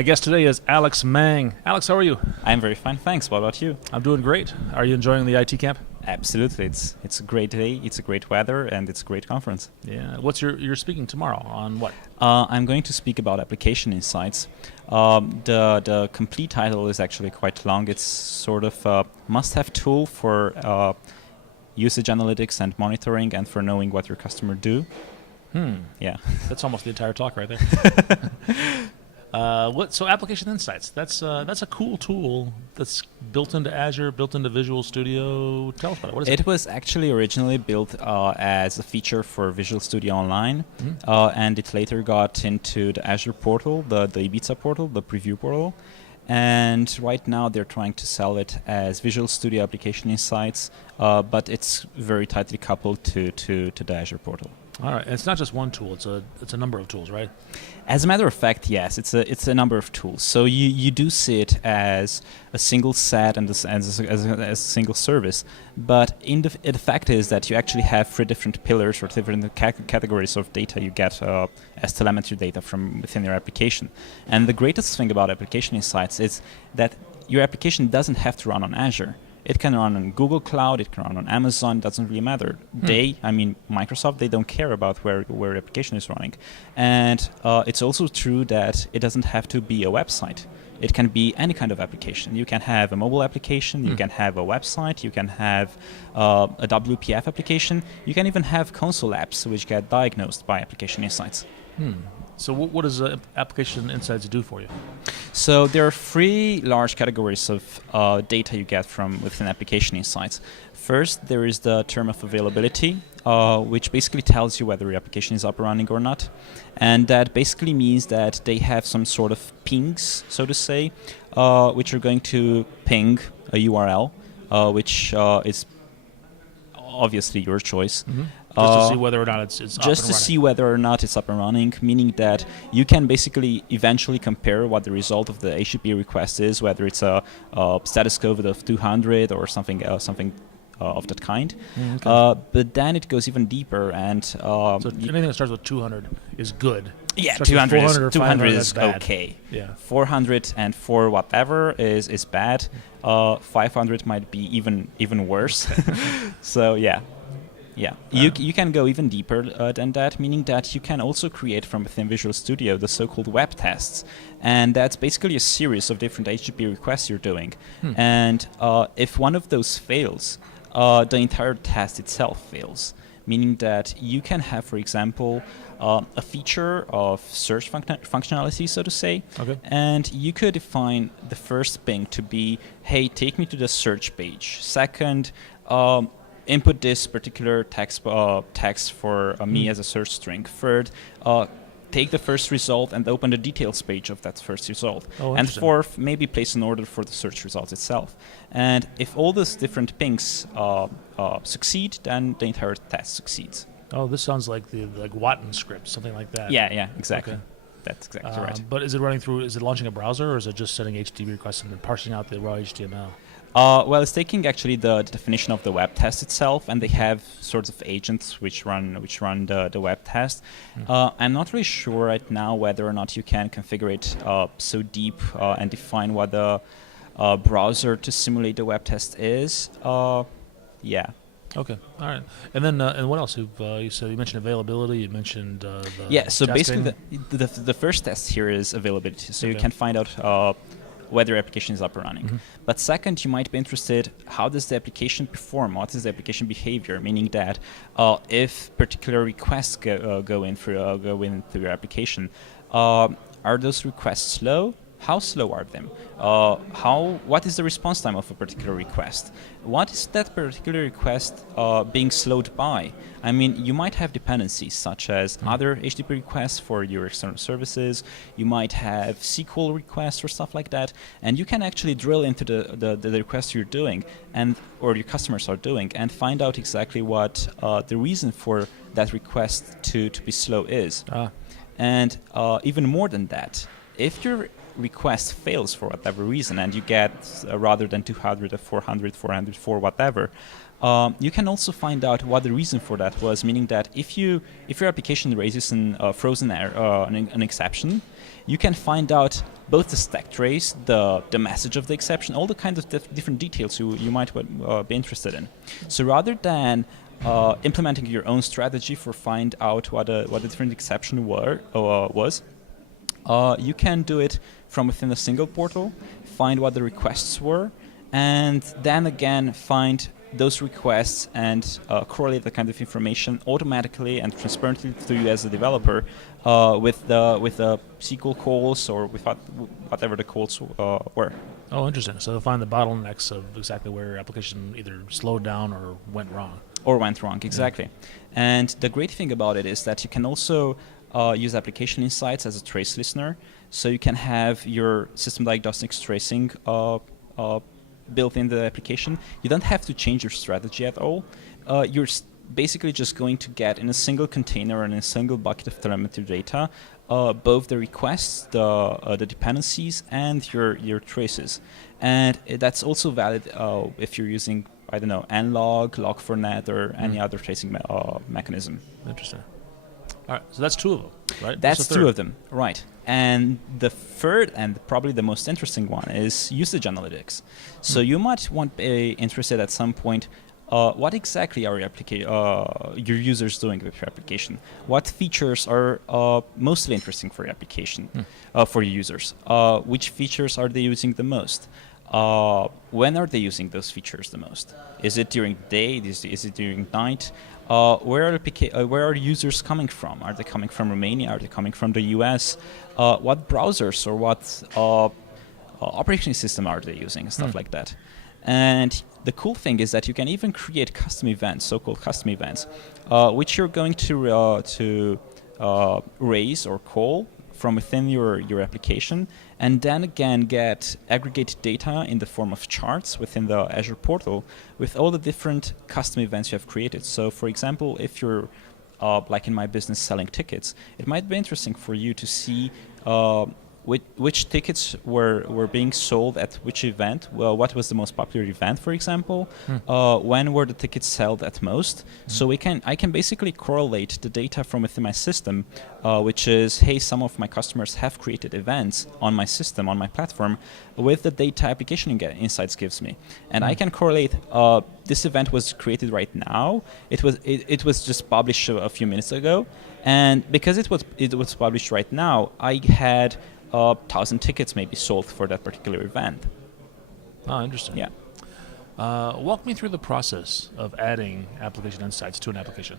My guest today is Alex Mang. Alex, how are you? I'm very fine, thanks. What about you? I'm doing great. Are you enjoying the IT camp? Absolutely. It's a great day, it's a great weather, and it's a great conference. Yeah. You're speaking tomorrow on what? I'm going to speak about application insights. The complete title is actually quite long. It's sort of a must-have tool for usage analytics and monitoring and for knowing what your customer do. Yeah. That's almost the entire talk right there. So application insights? That's a cool tool that's built into Azure, built into Visual Studio. Tell us about it. What is it? It was actually originally built as a feature for Visual Studio Online, and it later got into the Azure portal, the Ibiza portal, the preview portal. And right now they're trying to sell it as Visual Studio Application Insights, but it's very tightly coupled to the Azure portal. All right. And it's not just one tool. It's a number of tools, right? As a matter of fact, yes, it's a number of tools. So you do see it as a single set and as a single service, but the fact is that you actually have three different pillars or different categories of data you get as telemetry data from within your application. And the greatest thing about application insights is that your application doesn't have to run on Azure. It can run on Google Cloud, it can run on Amazon, it doesn't really matter. Microsoft, they don't care about where your application is running. And it's also true that it doesn't have to be a website. It can be any kind of application. You can have a mobile application, you can have a website, you can have a WPF application, you can even have console apps which get diagnosed by application insights. So what does Application Insights do for you? So there are three large categories of data you get from within Application Insights. First, there is the term of availability, which basically tells you whether your application is up and running or not. And that basically means that they have some sort of pings, so to say, which are going to ping a URL, which is obviously your choice. Just to see whether or not it's up and running. Just to see whether or not it's up and running, meaning that you can basically eventually compare what the result of the HTTP request is, whether it's a status code of 200 or something of that kind. But then it goes even deeper, and so anything that starts with 200 is good. Yeah, Starts with 200 is bad. okay. Yeah. 404 whatever is bad. 500 might be even worse. So yeah. You can go even deeper than that, meaning that you can also create from within Visual Studio the so-called web tests. And that's basically a series of different HTTP requests you're doing. And if one of those fails, the entire test itself fails, meaning that you can have, for example, a feature of search functionality, so to say, and you could define the first ping to be, hey, take me to the search page. Second, input this particular text for me as a search string. Third, take the first result and open the details page of that first result. And fourth, maybe place an order for the search result itself. And if all those different pings succeed, then the entire test succeeds. Oh, this sounds like the Watton script, something like that. Yeah, exactly. Okay. That's exactly right. But is it launching a browser, or is it just sending HTTP requests and then parsing out the raw HTML? Well, it's taking actually the definition of the web test itself, and they have sorts of agents which run the web test. I'm not really sure right now whether or not you can configure it so deep and define what the browser to simulate the web test is. Yeah. Okay. All right. And then and what else? You said you mentioned availability. You mentioned So testing. basically the first test here is availability. So you can find out whether your application is up and running. But second, you might be interested, how does the application perform? What is the application behavior? Meaning that if particular requests go in through your application, are those requests slow? How slow are them? What is the response time of a particular request? What is that particular request being slowed by? I mean, you might have dependencies such as other HTTP requests for your external services. You might have SQL requests or stuff like that, and you can actually drill into the requests you're doing or your customers are doing and find out exactly what the reason for that request to be slow is. And even more than that, if your request fails for whatever reason and you get rather than 200 or 400, 404, whatever, You can also find out what the reason for that was, meaning that if your application raises an frozen error, an exception, you can find out both the stack trace, the message of the exception, all the kinds of different details you might be interested in. So rather than implementing your own strategy for find out what a different exception was, you can do it from within a single portal, find what the requests were, and then again find those requests and correlate the kind of information automatically and transparently to you as a developer with the SQL calls or with whatever the calls were. Oh, interesting. So they'll find the bottlenecks of exactly where your application either slowed down or went wrong. Or went wrong, exactly. Yeah. And the great thing about it is that you can also use application insights as a trace listener. So you can have your system diagnostics tracing built in the application. You don't have to change your strategy at all. You're basically just going to get in a single container and in a single bucket of telemetry data both the requests, the dependencies, and your traces. And that's also valid if you're using, I don't know, nlog, log4net, or any other tracing mechanism. Interesting. All right, so that's two of them, right? That's two of them, right. And the third and probably the most interesting one is usage analytics. So you might want to be interested at some point, what exactly are your users doing with your application? What features are mostly interesting for your application, for your users? Which features are they using the most? When are they using those features the most? Is it during the day? Is it during night? Where are users coming from? Are they coming from Romania? Are they coming from the US? What browsers or what operating system are they using? Stuff like that. And the cool thing is that you can even create custom events, so-called custom events, which you're going to raise or call from within your application, and then again get aggregated data in the form of charts within the Azure portal with all the different custom events you have created. So for example, if you're like in my business selling tickets, it might be interesting for you to see which tickets were being sold at which event. Well, what was the most popular event, for example? When were the tickets sold at most? So I can basically correlate the data from within my system, which is, hey, some of my customers have created events on my system, on my platform, with the data application insights gives me, and I can correlate. This event was created right now. It was just published a few minutes ago, and because it was published right now, I had 1,000 tickets maybe sold for that particular event. Oh, interesting. Yeah. Walk me through the process of adding application insights to an application.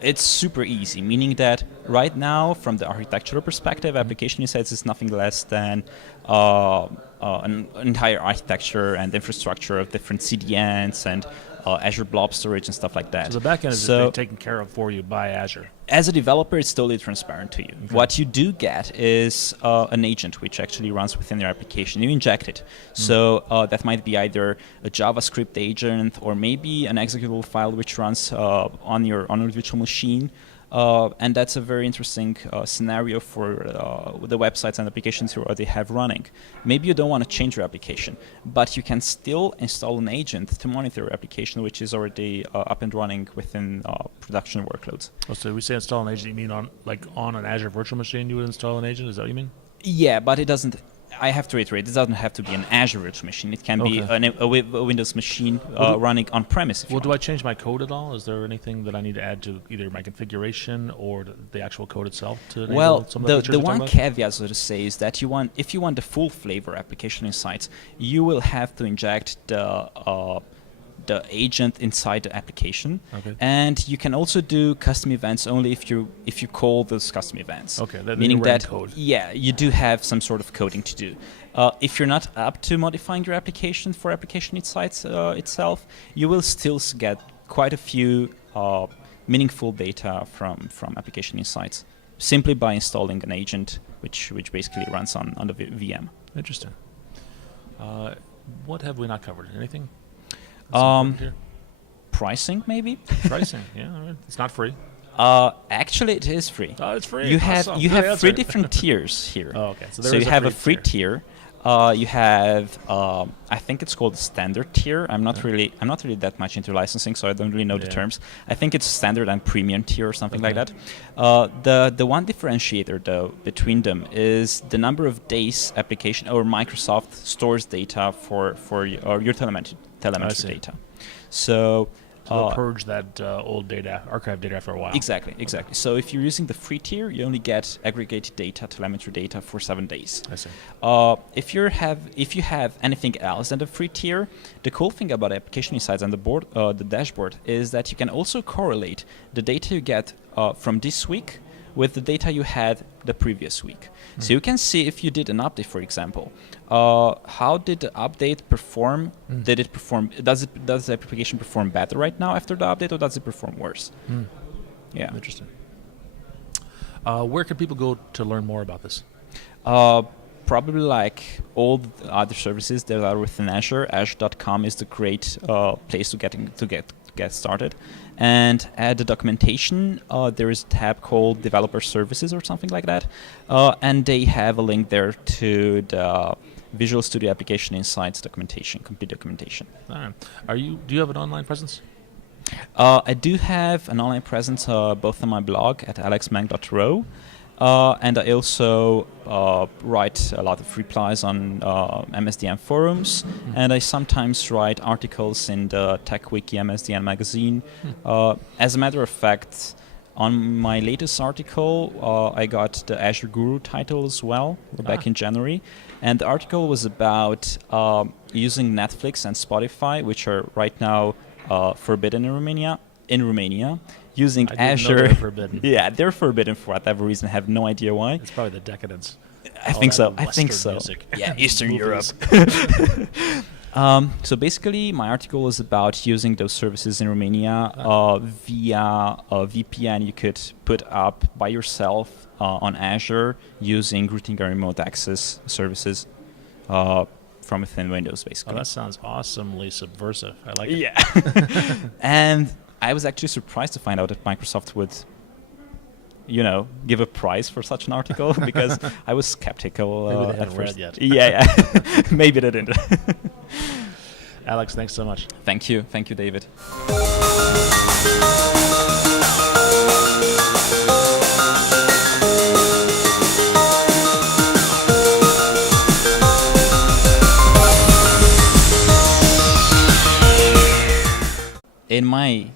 It's super easy, meaning that right now, from the architectural perspective, application insights is nothing less than an entire architecture and infrastructure of different CDNs and Azure Blob Storage and stuff like that. So the backend is taken care of for you by Azure. As a developer, it's totally transparent to you. Okay. What you do get is an agent which actually runs within your application. You inject it. So that might be either a JavaScript agent or maybe an executable file which runs on your virtual machine. And that's a very interesting scenario for the websites and applications you already have running. Maybe you don't want to change your application, but you can still install an agent to monitor your application, which is already up and running within production workloads. Oh, so we say install an agent, you mean on an Azure virtual machine you would install an agent? Is that what you mean? Yeah, but it doesn't. I have to reiterate, it doesn't have to be an Azure virtual machine. It can be a Windows machine running on-premise. Well, do I change my code at all? Is there anything that I need to add to either my configuration or the actual code itself to enable some of the features the one caveat, so to say, is that if you want the full flavor application insights, you will have to inject the agent inside the application, and you can also do custom events only if you call those custom events. Okay, meaning that code. Yeah, you do have some sort of coding to do. If you're not up to modifying your application for application insights itself, you will still get quite a few meaningful data from application insights simply by installing an agent which basically runs on the VM. Interesting. What have we not covered? Anything? Pricing, maybe. Pricing, yeah. All right. It's not free. Actually, it is free. Oh, it's free. You have three different tiers here. Oh, okay. So you have a free tier, You have, I think it's called standard tier. I'm not really that much into licensing, so I don't really know the terms. I think it's standard and premium tier or something like that. The one differentiator though between them is the number of days application or Microsoft stores data for your telemetry data. So. So they'll purge that old data, archive data after a while. Exactly. So if you're using the free tier, you only get aggregated data, telemetry data for 7 days. I see. If you have anything else than the free tier, the cool thing about application insights and the dashboard is that you can also correlate the data you get from this week with the data you had the previous week. So you can see if you did an update, for example, how did the update perform? Did it perform? Does the application perform better right now after the update, or does it perform worse? Yeah, interesting. Where can people go to learn more about this? Probably like all the other services that are within Azure. Azure.com is the great place to get started. And at the documentation, there is a tab called Developer Services or something like that, and they have a link there to the Visual Studio Application Insights documentation, complete documentation. All right. Do you have an online presence? I do have an online presence both on my blog at alexmang.ro, and I also write a lot of replies on MSDN forums, and I sometimes write articles in the TechWiki MSDN magazine. As a matter of fact, on my latest article, I got the Azure Guru title as well, back in January, and the article was about using Netflix and Spotify, which are right now forbidden in Romania. Using Azure. They're forbidden. Yeah, they're forbidden for whatever reason. I have no idea why. It's probably the decadence. I think so. Music. Yeah, Eastern Europe. So basically, my article was about using those services in Romania via a VPN you could put up by yourself on Azure using routing and remote access services from within Windows, basically. Oh, that sounds awesomely subversive. I like it. Yeah. And I was actually surprised to find out that Microsoft would, give a prize for such an article because I was skeptical Maybe they at haven't read first. it yet. Yeah. Maybe they didn't. Alex, thanks so much. Thank you, David. In my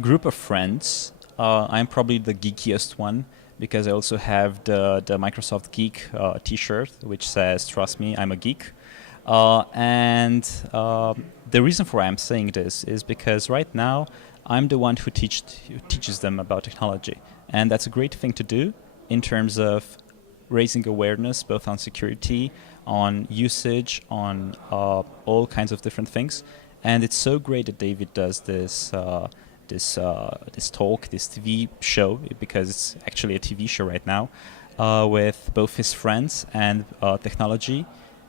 group of friends, I'm probably the geekiest one because I also have the Microsoft Geek T-shirt, which says "Trust me, I'm a geek." And the reason for why I'm saying this is because right now I'm the one who teaches them about technology, and that's a great thing to do in terms of raising awareness both on security, on usage, on all kinds of different things. And it's so great that David does this talk, this TV show, because it's actually a TV show right now, with both his friends and technology,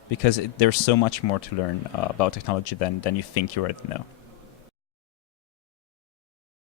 because there's so much more to learn about technology than you think you already know.